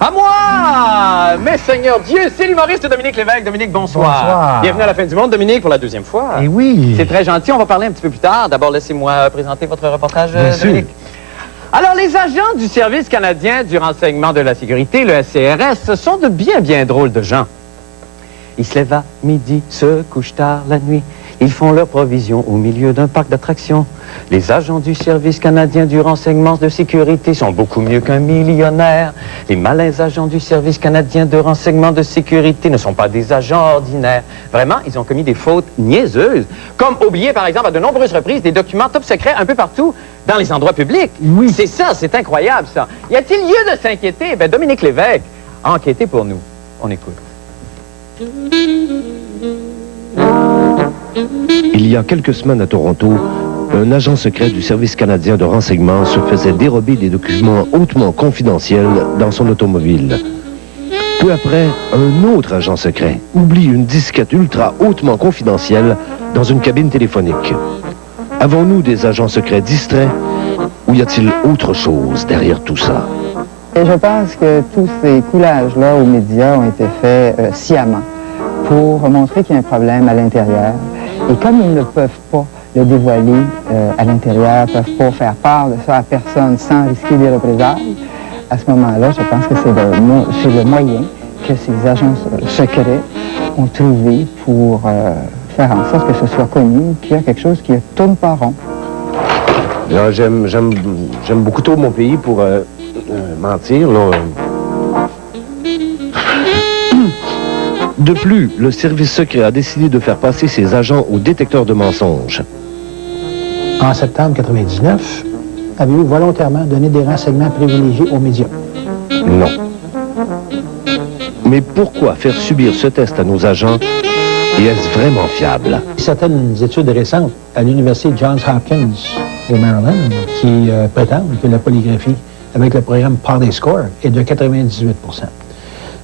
À moi, mes seigneurs Dieu, c'est l'humoriste Dominique Lévesque. Dominique, bonsoir. Bonsoir. Bienvenue à la fin du monde, Dominique, pour la deuxième fois. Eh oui. C'est très gentil, on va parler un petit peu plus tard. D'abord, laissez-moi présenter votre reportage, Bien sûr. Dominique. Alors, les agents du Service canadien du renseignement de la sécurité, le SCRS, sont de bien drôles de gens. Ils se lèvent à midi, se couchent tard la nuit. Ils font leurs provisions au milieu d'un parc d'attractions. Les agents du Service canadien du renseignement de sécurité sont beaucoup mieux qu'un millionnaire. Les malins agents du Service canadien de renseignement de sécurité ne sont pas des agents ordinaires. Vraiment, ils ont commis des fautes niaiseuses, comme oublier, par exemple, à de nombreuses reprises des documents top secrets un peu partout dans les endroits publics. Oui. C'est ça, c'est incroyable, ça. Y a-t-il lieu de s'inquiéter? Ben, Dominique Lévesque a enquêté pour nous. On écoute. Il y a quelques semaines à Toronto, un agent secret du Service canadien de renseignement se faisait dérober des documents hautement confidentiels dans son automobile. Peu après, un autre agent secret oublie une disquette ultra hautement confidentielle dans une cabine téléphonique. Avons-nous des agents secrets distraits ou y a-t-il autre chose derrière tout ça? Et je pense que tous ces coulages-là aux médias ont été faits sciemment pour montrer qu'il y a un problème à l'intérieur. Et comme ils ne peuvent pas le dévoiler à l'intérieur, ne peuvent pas faire part de ça à personne sans risquer des représailles, à ce moment-là, je pense que c'est le moyen que ces agents secrets ont trouvé pour faire en sorte que ce soit connu qu'il y a quelque chose qui ne tourne pas rond. J'aime beaucoup trop mon pays pour mentir, là. De plus, le service secret a décidé de faire passer ses agents au détecteur de mensonges. En septembre 1999, avez-vous volontairement donné des renseignements privilégiés aux médias? Non. Mais pourquoi faire subir ce test à nos agents et est-ce vraiment fiable? Certaines études récentes à l'université Johns Hopkins au Maryland qui prétendent que la polygraphie avec le programme PolyScore est de 98 %.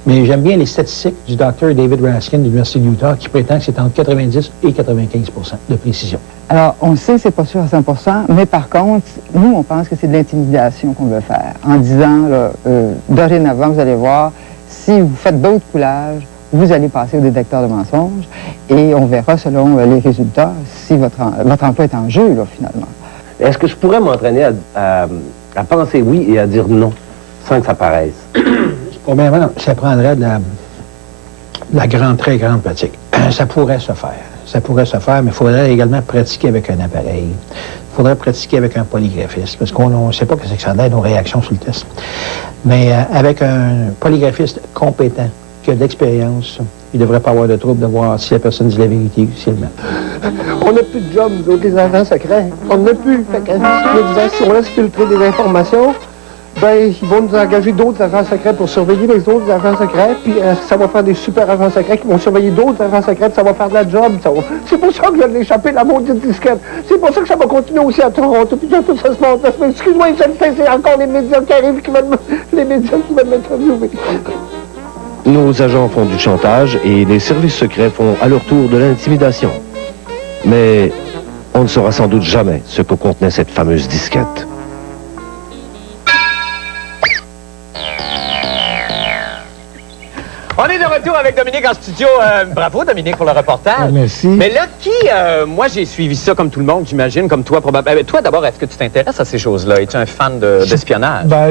Mais j'aime bien les statistiques du Dr David Raskin de l'Université de Utah qui prétend que c'est entre 90 et 95 % de précision. Alors, on sait que c'est pas sûr à 100 %, mais par contre, nous, on pense que c'est de l'intimidation qu'on veut faire. En disant, là, dorénavant, vous allez voir, si vous faites d'autres coulages, vous allez passer au détecteur de mensonges et on verra, selon les résultats, si votre emploi est en jeu, là, finalement. Est-ce que je pourrais m'entraîner à penser oui et à dire non, sans que ça paraisse? Premièrement, ça prendrait de la très grande pratique. Ça pourrait se faire. Ça pourrait se faire, mais il faudrait également pratiquer avec un appareil. Il faudrait pratiquer avec un polygraphiste, parce qu'on ne sait pas ce que ça donne nos réactions sur le test. Mais avec un polygraphiste compétent, qui a de l'expérience, il ne devrait pas avoir de trouble de voir si la personne dit la vérité ou si elle ment. On n'a plus de job, nous autres, les agents secrets. On n'a plus. Fait que, si on laisse filtrer des informations, ben, ils vont nous engager d'autres agents secrets pour surveiller les autres agents secrets, puis ça va faire des super agents secrets qui vont surveiller d'autres agents secrets, puis ça va faire de la job. C'est pour ça que je viens de l'échapper, la maudite disquette. C'est pour ça que ça va continuer aussi à Toronto, puis tout ça se monte. Excuse-moi, c'est encore les médias qui arrivent, les médias qui veulent m'interviewer. Nos agents font du chantage et les services secrets font à leur tour de l'intimidation. Mais on ne saura sans doute jamais ce que contenait cette fameuse disquette. On est de retour avec Dominique en studio. Bravo, Dominique, pour le reportage. Merci. Mais là, moi, j'ai suivi ça comme tout le monde, j'imagine, comme toi, probablement. Toi, d'abord, est-ce que tu t'intéresses à ces choses-là? Es-tu un fan d'espionnage? Ben,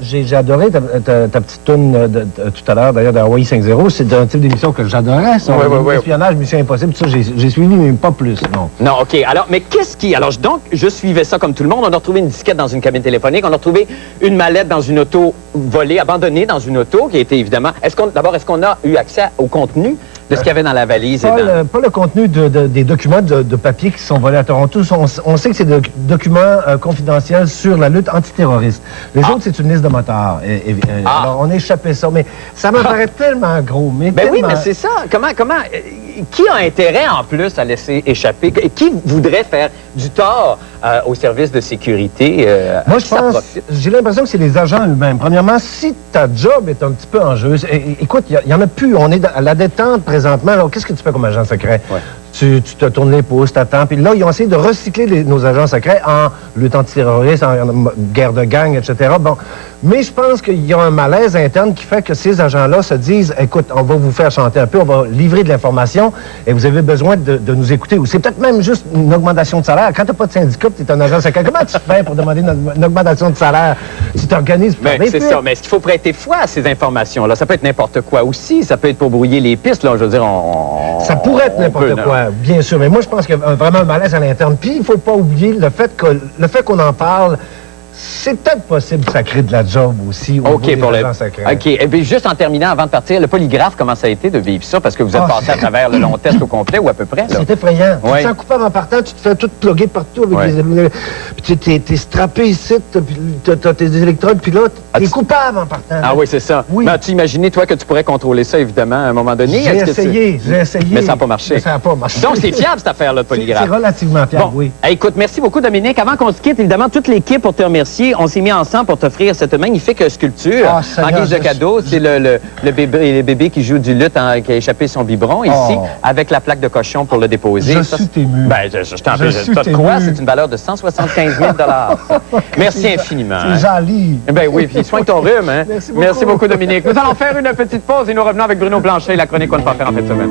j'ai adoré ta petite toune tout à l'heure, d'ailleurs, de Hawaii 5.0. C'est un type d'émission que j'adorais, ça. Oui. Espionnage, Mission Impossible, tout ça, j'ai suivi, mais pas plus, non. Non, OK. Alors, mais qu'est-ce qui... Alors, donc, je suivais ça comme tout le monde. On a retrouvé une disquette dans une cabine téléphonique. On a retrouvé une mallette dans une auto volée, abandonnée dans une auto, qui était évidemment... D'abord, est-ce qu'on a eu accès au contenu de ce qu'il y avait dans la valise? Pas le contenu des documents de papier qui sont volés à Toronto. On sait que c'est des documents confidentiels sur la lutte antiterroriste. Les autres, c'est une liste de motards. Alors, on a échappé ça. Mais ça me paraît tellement gros. Mais oui, mais c'est ça. Comment qui a intérêt, en plus, à laisser échapper? Qui voudrait faire du tort au service de sécurité? Moi, je pense... J'ai l'impression que c'est les agents eux-mêmes. Premièrement, si ta job est un petit peu en jeu... Écoute, il y en a plus. On est à la détente présentement. Alors, qu'est-ce que tu fais comme agent secret? Ouais. tu te tournes les pouces, t'attends. Puis là, ils ont essayé de recycler nos agents secrets en lutte antiterroriste, en guerre de gang, etc. Bon, mais je pense qu'il y a un malaise interne qui fait que ces agents-là se disent, écoute, on va vous faire chanter un peu, on va livrer de l'information et vous avez besoin de nous écouter. Ou c'est peut-être même juste une augmentation de salaire. Quand tu n'as pas de syndicat, tu es un agent secret, comment tu fais pour demander une augmentation de salaire? Tu t'organises pour Mais c'est ça. Mais est-ce qu'il faut prêter foi à ces informations-là? Ça peut être n'importe quoi aussi. Ça peut être pour brouiller les pistes, là. Je veux dire, ça pourrait être n'importe quoi, bien sûr. Mais moi, je pense qu'il y a vraiment un malaise à l'interne. Puis, il ne faut pas oublier le fait qu'on en parle. C'est peut-être possible que ça crée de la job aussi au niveau des agents secrets. OK. Et puis, juste en terminant, avant de partir, le polygraphe, comment ça a été de vivre ça? Parce que vous êtes passé à travers le long test au complet ou à peu près? C'est effrayant. Oui. Tu te sens coupable en partant, tu te fais tout plugger partout avec puis t'es strappé ici, puis t'as tes électrodes, puis là, t'es coupable en partant. Ah oui, c'est ça. Oui. Mais as-tu imaginé, toi, que tu pourrais contrôler ça, évidemment, à un moment donné? J'ai essayé. Mais ça n'a pas marché. Mais ça n'a pas marché. Donc, c'est fiable, cette affaire-là, de polygraphe. C'est relativement fiable, oui. Écoute, merci beaucoup, Dominique. Avant qu'on se quitte, évidemment, toute l'équipe, pour te remercier, on s'est mis ensemble pour t'offrir cette magnifique sculpture en guise de cadeau. C'est le bébé qui joue du luth, qui a échappé son biberon ici, avec la plaque de cochon pour le déposer. Je suis ému. Ben, je t'en prie. Tu crois? C'est une valeur de 175 000 Merci infiniment. C'est joli. Ben oui, puis soigne ton rhume. Hein? Merci beaucoup, Dominique. Nous allons faire une petite pause et nous revenons avec Bruno Blanchet, la chronique qu'on ne peut pas faire en fin de semaine.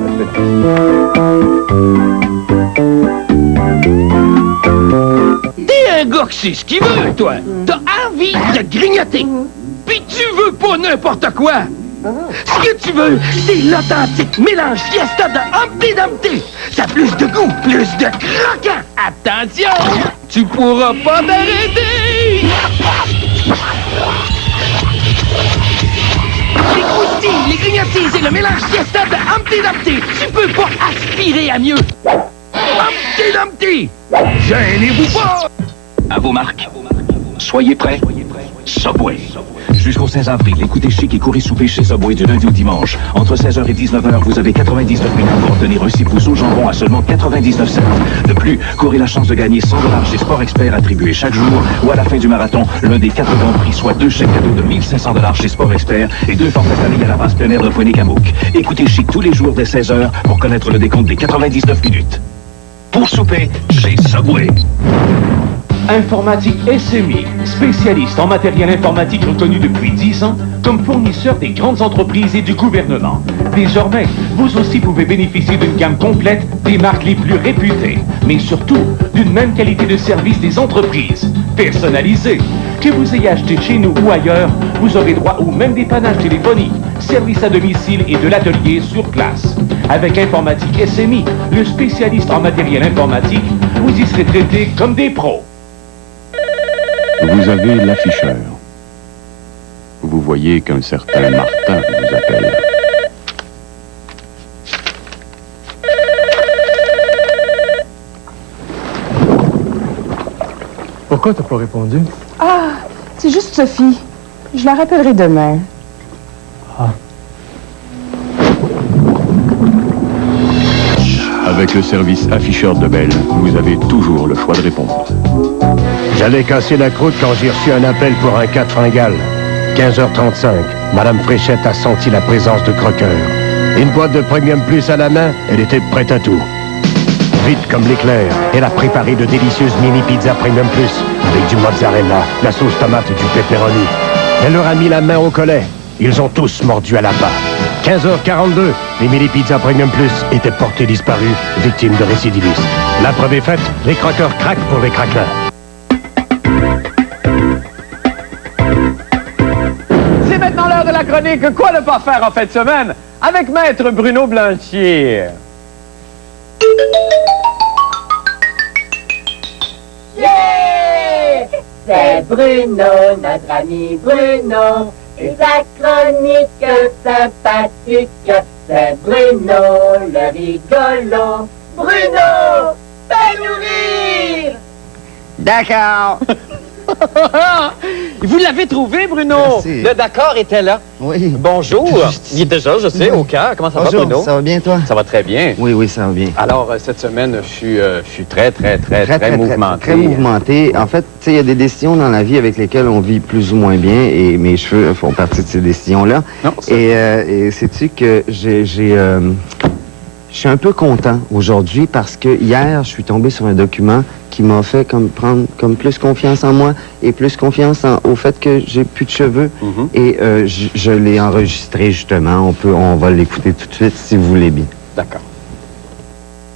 T'es un gars qui sait ce qu'il veut, toi. T'as envie de grignoter. Puis tu veux pas n'importe quoi. Ce que tu veux, c'est l'authentique mélange fiesta de Humpty Dumpty. Ça a plus de goût, plus de croquant. Attention, tu pourras pas t'arrêter. Les croustilles, les grignotilles et le mélange fiesta de Humpty Dumpty. Tu peux pas aspirer à mieux. Humpty Dumpty, gênez-vous pas. À vos marques. Soyez prêts. Subway. Jusqu'au 16 avril, écoutez Chic et courez souper chez Subway du lundi au dimanche. Entre 16h et 19h, vous avez 99 minutes pour obtenir un 6 pouces au jambon à seulement 99 cents. De plus, courez la chance de gagner 100 $ chez Sport Expert attribués chaque jour ou à la fin du marathon, l'un des 4 grands prix, soit 2 chèques cadeaux de 1500 $ chez Sport Expert et 2 forfaits familles à la base plein air de Poigny-Camouk. Écoutez Chic tous les jours dès 16h pour connaître le décompte des 99 minutes. Pour souper chez Subway. Informatique SMI, spécialiste en matériel informatique reconnu depuis 10 ans comme fournisseur des grandes entreprises et du gouvernement. Désormais, vous aussi pouvez bénéficier d'une gamme complète des marques les plus réputées, mais surtout d'une même qualité de service des entreprises. Personnalisé. Que vous ayez acheté chez nous ou ailleurs, vous aurez droit au même dépannage téléphonique, service à domicile et de l'atelier sur place. Avec Informatique SMI, le spécialiste en matériel informatique, vous y serez traité comme des pros. Vous avez l'afficheur. Vous voyez qu'un certain Martin vous appelle. Pourquoi t'as pas répondu? Ah, c'est juste Sophie. Je la rappellerai demain. Ah. Avec le service afficheur de Bell, vous avez toujours le choix de répondre. J'allais casser la croûte quand j'ai reçu un appel pour un cas de fringale. 15h35, Madame Fréchette a senti la présence de croqueur. Une boîte de Premium Plus à la main, elle était prête à tout. Vite comme l'éclair, elle a préparé de délicieuses mini pizzas Premium Plus avec du mozzarella, la sauce tomate et du pepperoni. Elle leur a mis la main au collet. Ils ont tous mordu à la part. 15h42, les mini pizzas Premium Plus étaient portées disparues, victimes de récidivistes. La preuve est faite, les croqueurs craquent pour les craquelins. C'est maintenant l'heure de la chronique « Quoi ne pas faire en fin de semaine ?» avec Maître Bruno Blanchet. Yeah! C'est Bruno, notre ami Bruno, et sa chronique sympathique. C'est Bruno, le rigolo. Bruno, fais-nous rire! D'accord. Vous l'avez trouvé, Bruno? Merci. Le d'accord était là. Oui. Bonjour. Il est déjà, je sais, au cœur. Comment ça va, Bruno? Ça va bien, toi? Ça va très bien. Oui, oui, ça va bien. Alors, cette semaine, je suis très mouvementé. Très mouvementé. En fait, tu sais, il y a des décisions dans la vie avec lesquelles on vit plus ou moins bien, et mes cheveux font partie de ces décisions-là. Non, et sais-tu que j'ai je suis un peu content aujourd'hui parce que hier, je suis tombé sur un document qui m'a fait prendre plus confiance en moi et plus confiance au fait que j'ai plus de cheveux. Et je l'ai enregistré justement. On va l'écouter tout de suite si vous voulez bien. D'accord.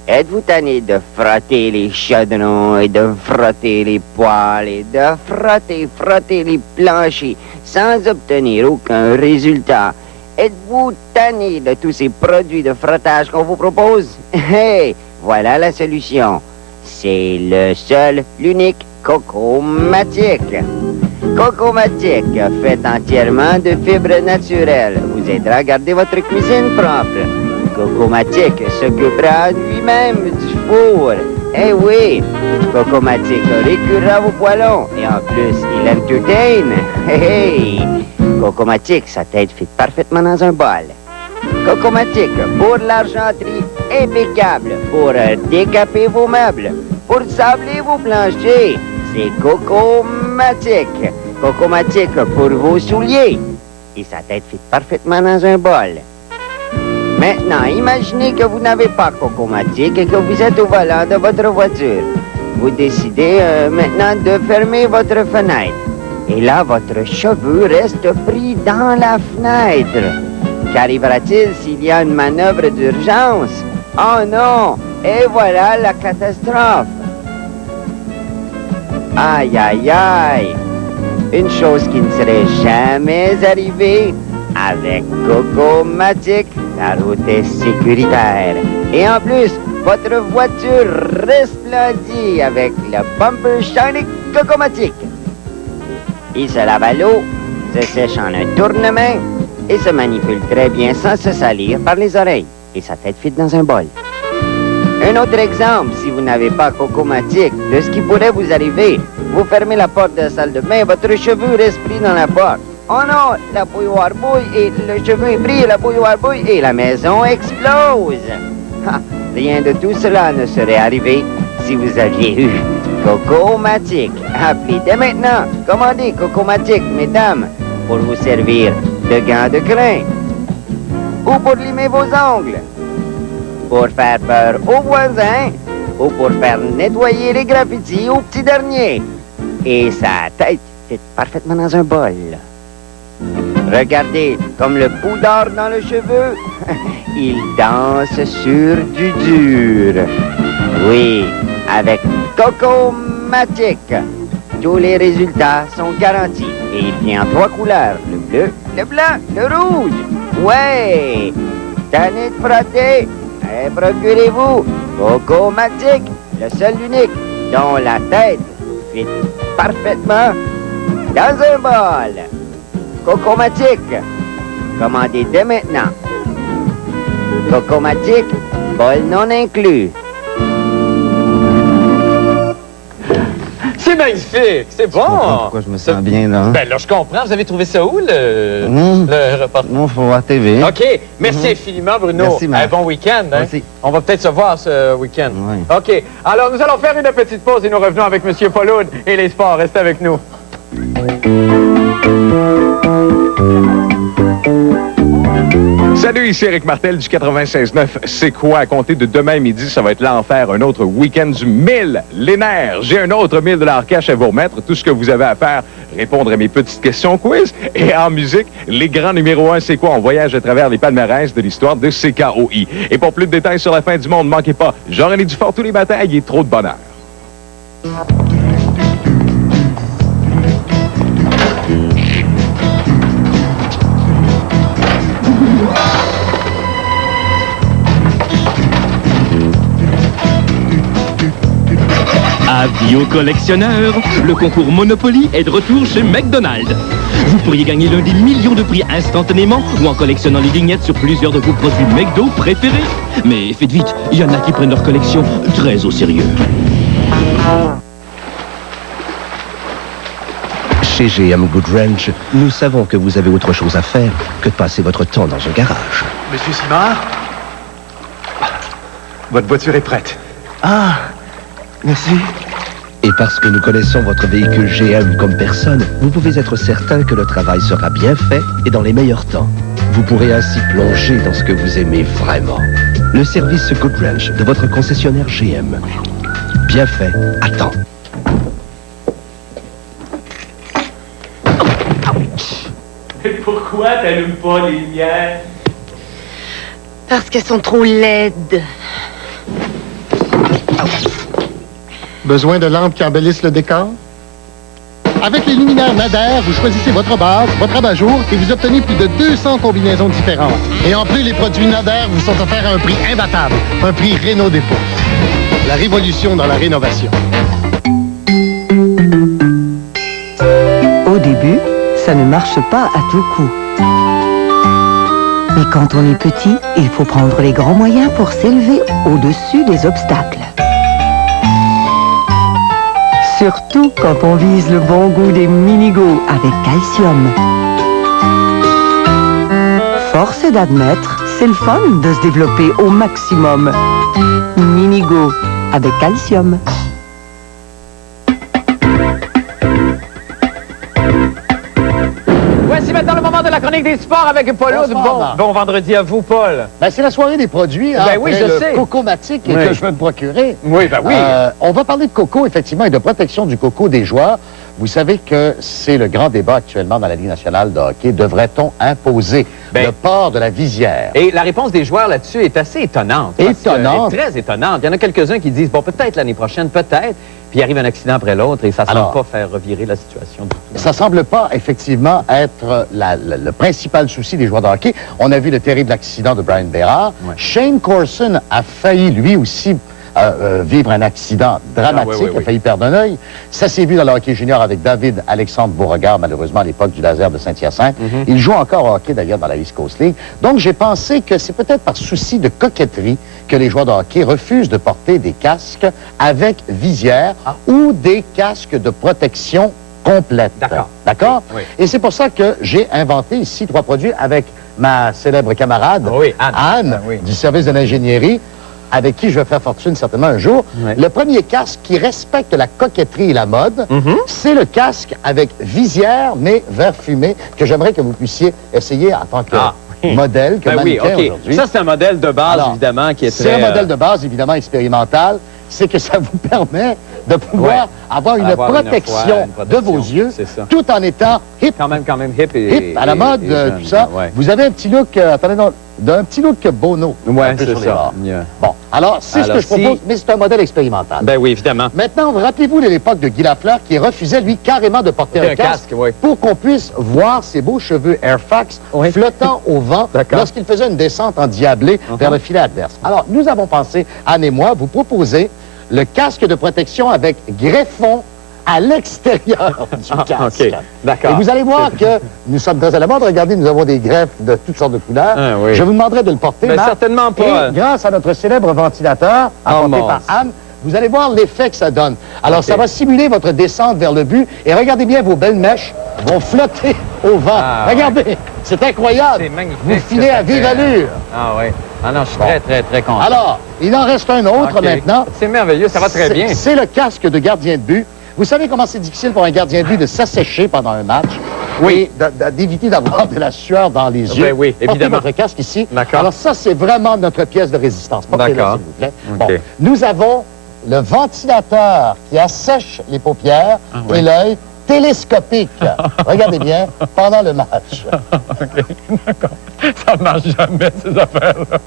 Êtes-vous tanné de frotter les chaudrons et de frotter les poêles et de frotter les planchers sans obtenir aucun résultat? Êtes-vous tanné de tous ces produits de frottage qu'on vous propose? Hey, voilà la solution. C'est le seul, l'unique Cocomatic. Cocomatic, fait entièrement de fibres naturelles, vous aidera à garder votre cuisine propre. Cocomatic s'occupera lui-même du four. Eh oui, Cocomatic récurera vos poêlons et en plus, il entertain. Hey, hey. Cocomatic, sa tête fit parfaitement dans un bol. Cocomatic, pour l'argenterie, impeccable. Pour décaper vos meubles, pour sabler vos planchers, c'est Cocomatic. Cocomatic pour vos souliers. Et sa tête fit parfaitement dans un bol. Maintenant, imaginez que vous n'avez pas Cocomatic et que vous êtes au volant de votre voiture. Vous décidez maintenant de fermer votre fenêtre. Et là, votre cheveu reste pris dans la fenêtre. Qu'arrivera-t-il s'il y a une manœuvre d'urgence? Oh non! Et voilà la catastrophe! Aïe, aïe, aïe! Une chose qui ne serait jamais arrivée avec Cocomatic, la route est sécuritaire. Et en plus, votre voiture resplendit avec le bumper shiny Cocomatic. Il se lave à l'eau, se sèche en un tournement et se manipule très bien sans se salir par les oreilles. Et sa tête fit dans un bol. Un autre exemple, si vous n'avez pas Cocomatic, de ce qui pourrait vous arriver. Vous fermez la porte de la salle de bain, votre cheveu reste pris dans la porte. Oh non, la bouilloire bouille et le cheveu est pris, la bouilloire bouille et la maison explose. Ha, rien de tout cela ne serait arrivé si vous aviez eu Cocomatic. Appelez dès maintenant, commandez Cocomatic, mesdames, pour vous servir de gants de crin, ou pour limer vos ongles, pour faire peur aux voisins, ou pour faire nettoyer les graffitis aux petits derniers. Et sa tête fit parfaitement dans un bol. Regardez, comme le poudre dans le cheveu, il danse sur du dur. Oui, avec Cocomatic, tous les résultats sont garantis. Et il vient en 3 couleurs, le bleu, le blanc, le rouge. Ouais, tanné de frotter, et procurez-vous Cocomatic, le seul unique, dont la tête fit parfaitement dans un bol. Cocomatic, commandez dès maintenant. Cocomatic, bol non inclus. C'est magnifique, c'est bon. Pourquoi je me sens bien, là? Hein? Ben là, je comprends. Vous avez trouvé ça où, le reportage? Non, faut voir TV. OK. Merci infiniment, Bruno. Merci, Marc. Un bon week-end. Hein? Merci. On va peut-être se voir ce week-end. Oui. OK. Alors, nous allons faire une petite pause et nous revenons avec M. Pauloud et les sports. Restez avec nous. Salut, ici Éric Martel du 96.9. C'est quoi? À compter de demain midi, ça va être l'enfer. Un autre week-end du 1000. Les nerfs. J'ai un autre 1000 $ cash à vous remettre. Tout ce que vous avez à faire, répondre à mes petites questions quiz. Et en musique, les grands numéros 1, c'est quoi? On voyage à travers les palmarès de l'histoire de CKOI. Et pour plus de détails sur la fin du monde, ne manquez pas Jean-René Dufort, tous les matins, il est trop de bonheur. Avis aux collectionneurs, le concours Monopoly est de retour chez McDonald's. Vous pourriez gagner l'un des millions de prix instantanément ou en collectionnant les vignettes sur plusieurs de vos produits McDo préférés. Mais faites vite, il y en a qui prennent leur collection très au sérieux. Chez GM Goodwrench, nous savons que vous avez autre chose à faire que de passer votre temps dans un garage. Monsieur Simard, votre voiture est prête. Ah, merci. Et parce que nous connaissons votre véhicule GM comme personne, vous pouvez être certain que le travail sera bien fait et dans les meilleurs temps. Vous pourrez ainsi plonger dans ce que vous aimez vraiment. Le service Goodwrench de votre concessionnaire GM. Bien fait, à temps. Mais pourquoi t'allumes pas les lumières? Parce qu'elles sont trop laides. Besoin de lampes qui embellissent le décor? Avec les luminaires Nader, vous choisissez votre base, votre abat-jour et vous obtenez plus de 200 combinaisons différentes. Et en plus, les produits Nader vous sont offerts à un prix imbattable, un prix Renault Dépôt. La révolution dans la rénovation. Au début, ça ne marche pas à tout coup. Mais quand on est petit, il faut prendre les grands moyens pour s'élever au-dessus des obstacles. Surtout quand on vise le bon goût des Minigo avec calcium. Force est d'admettre, c'est le fun de se développer au maximum. Minigo avec calcium. Voici maintenant le moment de la chronique des sports avec Paul Aude. Bon vendredi à vous, Paul. Ben, c'est la soirée des produits. Hein, ben oui, je sais. Coco-matique oui. que je veux me procurer. Oui, ben oui. On va parler de coco, effectivement, et de protection du coco des joueurs. Vous savez que c'est le grand débat actuellement dans la Ligue nationale de hockey. Devrait-on imposer le port de la visière? Et la réponse des joueurs là-dessus est assez étonnante. Étonnante? Très étonnante. Il y en a quelques-uns qui disent, bon, peut-être l'année prochaine, peut-être. Puis il arrive un accident après l'autre et ça ne semble pas faire revirer la situation. Ça semble pas, effectivement, être le principal souci des joueurs de hockey. On a vu le terrible accident de Brian Bérard. Ouais. Shane Corson a failli, lui aussi, vivre un accident dramatique, a failli perdre un œil. Ça s'est vu dans le hockey junior avec David Alexandre Beauregard, malheureusement à l'époque du laser de Saint-Hyacinthe. Il joue encore au hockey d'ailleurs dans la East Coast League. Donc j'ai pensé que c'est peut-être par souci de coquetterie que les joueurs de hockey refusent de porter des casques avec visière ou des casques de protection complète. D'accord? Oui. Et c'est pour ça que j'ai inventé ici 3 produits avec ma célèbre camarade Anne du service de l'ingénierie, avec qui je vais faire fortune certainement un jour. Ouais. Le premier casque qui respecte la coquetterie et la mode, c'est le casque avec visière, mais vert fumé, que j'aimerais que vous puissiez essayer en tant que modèle, que mannequin aujourd'hui. Ça, c'est un modèle de base, évidemment, qui est très... C'est un modèle de base, évidemment, expérimental. C'est que ça vous permet de pouvoir avoir une protection de vos yeux, tout en étant hip. Quand même hip et à la mode, tout ça. Ouais. Vous avez un petit look, attendez, non, d'un petit look Bono. Oui, c'est ça. Bon, alors, c'est ce que je propose, mais c'est un modèle expérimental. Ben oui, évidemment. Maintenant, rappelez-vous de l'époque de Guy Lafleur qui refusait, lui, carrément de porter un casque pour qu'on puisse voir ses beaux cheveux Airfax flottant au vent lorsqu'il faisait une descente endiablée vers le filet adverse. Alors, nous avons pensé, Anne et moi, vous proposer le casque de protection avec greffon à l'extérieur du casque. D'accord. Et vous allez voir que nous sommes très à la mode. Regardez, nous avons des greffes de toutes sortes de couleurs. Je vous demanderai de le porter. Mais certainement pas. Et grâce à notre célèbre ventilateur apporté par Anne, vous allez voir l'effet que ça donne. Alors, ça va simuler votre descente vers le but. Et regardez bien, vos belles mèches vont flotter au vent. Regardez, c'est incroyable. C'est magnifique. Vous filez à vive allure. Ah oui. Ah non, je suis très content. Alors, il en reste un autre maintenant. C'est merveilleux, ça va très bien. C'est le casque de gardien de but. Vous savez comment c'est difficile pour un gardien de but de s'assécher pendant un match? Oui. D'éviter d'avoir de la sueur dans les yeux. Ben oui, évidemment. Portez votre casque ici. Alors ça, c'est vraiment notre pièce de résistance. Portez-le, s'il vous plaît. Bon, nous avons le ventilateur qui assèche les paupières et l'œil télescopique. Regardez bien, pendant le match. D'accord. Ça ne marche jamais, ces affaires-là.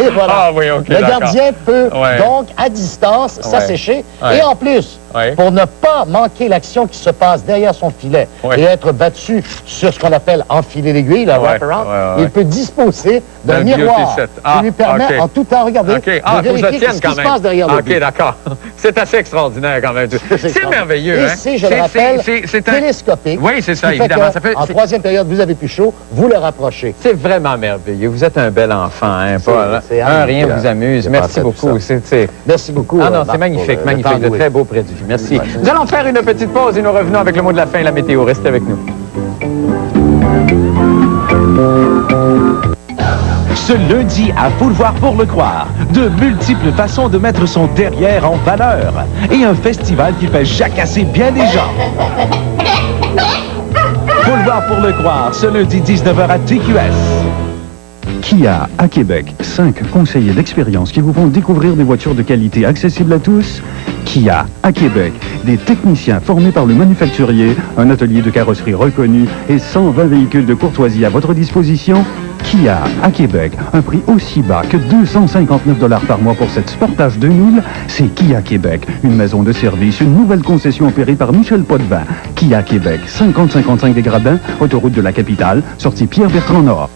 Et voilà. Ah oui, OK, le gardien peut donc, à distance, s'assécher. Et en plus, pour ne pas manquer l'action qui se passe derrière son filet et être battu sur ce qu'on appelle enfiler l'aiguille, le wraparound, il peut disposer d'un miroir qui lui permet en tout temps, regardez, de vérifier ce qui se passe derrière le but. OK, d'accord. C'est assez extraordinaire quand même. C'est merveilleux. Et c'est, je le rappelle, télescopique. Oui, c'est ça, évidemment. En troisième période, vous avez plus chaud, vous le rapprochez. C'est vraiment merveilleux. Vous êtes un bel enfant, hein, Paul. Rien vous amuse. Merci beaucoup. Merci beaucoup. Ah non, c'est magnifique, magnifique. De très beaux produits. Merci. Nous allons faire une petite pause et nous revenons avec le mot de la fin et la météo. Restez avec nous. Ce lundi, à Faut le voir pour le croire, de multiples façons de mettre son derrière en valeur et un festival qui fait jacasser bien des gens. Faut le voir pour le croire, ce lundi 19h à TQS. Kia à Québec, 5 conseillers d'expérience qui vous font découvrir des voitures de qualité accessibles à tous. Kia à Québec, des techniciens formés par le manufacturier, un atelier de carrosserie reconnu et 120 véhicules de courtoisie à votre disposition. Kia à Québec, un prix aussi bas que 259 $ par mois pour cette Sportage 2000, c'est Kia Québec, une maison de service, une nouvelle concession opérée par Michel Potvin. Kia Québec, 50-55 des Grabins, autoroute de la capitale, sortie Pierre-Bertrand-Nord.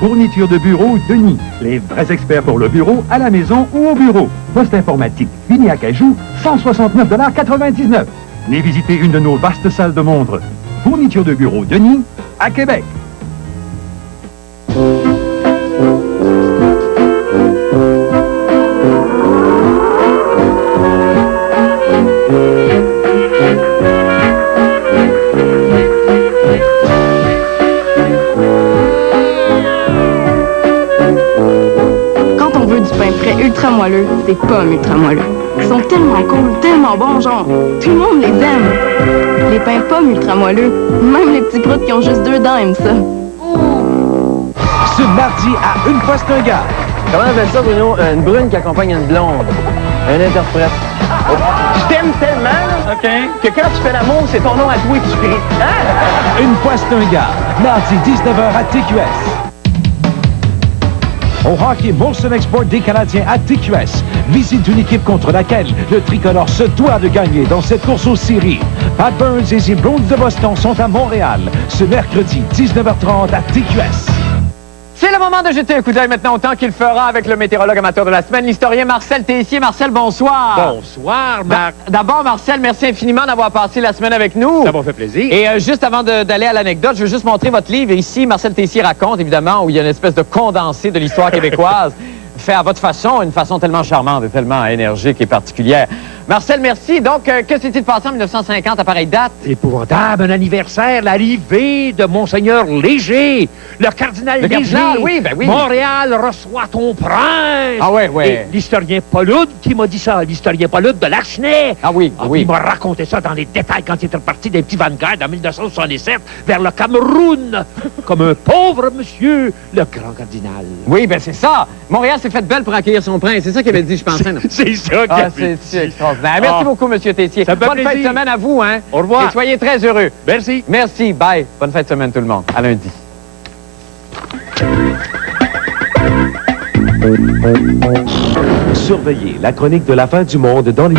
Fourniture de bureau Denis. Les vrais experts pour le bureau, à la maison ou au bureau. Poste informatique fini à cajou, 169,99 $. Venez visiter une de nos vastes salles de montre. Fourniture de bureau Denis, à Québec. Ultra moelleux, des pommes ultra moelleux. Ils sont tellement cool, tellement bons, genre, tout le monde les aime. Les pains pommes ultra moelleux, même les petits proutes qui ont juste 2 dents aiment ça. Ce mardi à Une fois c'est un gars. Comment on appelle ça, Bruno? Une brune qui accompagne une blonde. Un interprète. Je t'aime tellement, que quand tu fais l'amour, c'est ton nom à toi que tu cries. Hein? Une fois c'est un gars. Mardi 19h à TQS. Au hockey Molson Export des Canadiens à TQS. Visite une équipe contre laquelle le tricolore se doit de gagner dans cette course aux séries. Pat Burns et les Bruins de Boston sont à Montréal ce mercredi 19h30 à TQS. C'est le moment de jeter un coup d'œil maintenant au temps qu'il fera avec le météorologue amateur de la semaine, l'historien Marcel Tessier. Marcel, bonsoir. Bonsoir, Marc. D'abord, Marcel, merci infiniment d'avoir passé la semaine avec nous. Ça m'a fait plaisir. Et juste avant d'aller à l'anecdote, je veux juste montrer votre livre. Ici, Marcel Tessier raconte, évidemment, où il y a une espèce de condensé de l'histoire québécoise, fait à votre façon, une façon tellement charmante et tellement énergique et particulière. Marcel, merci. Donc, que s'est-il passé en 1950 à pareille date? Épouvantable, un anniversaire, l'arrivée de Monseigneur Léger, le cardinal Léger. Cardinal, oui, ben oui. Montréal reçoit ton prince. Ah oui, oui. Et l'historien Paulude qui m'a dit ça, l'historien Paulude de l'Archenay. Ah oui, oui. Il m'a raconté ça dans les détails quand il était reparti des petits vanguards en 1977 vers le Cameroun, comme un pauvre monsieur, le grand cardinal. Oui, ben c'est ça. Montréal s'est fait belle pour accueillir son prince. C'est ça qu'il avait dit, je pense. C'est ça qu'il a dit. C'est extraordinaire. Merci beaucoup, M. Tessier. Bonne fin de semaine à vous, hein? Au revoir. Et soyez très heureux. Merci. Merci. Bye. Bonne fin de semaine, tout le monde. À lundi. Surveillez la chronique de la fin du monde dans les...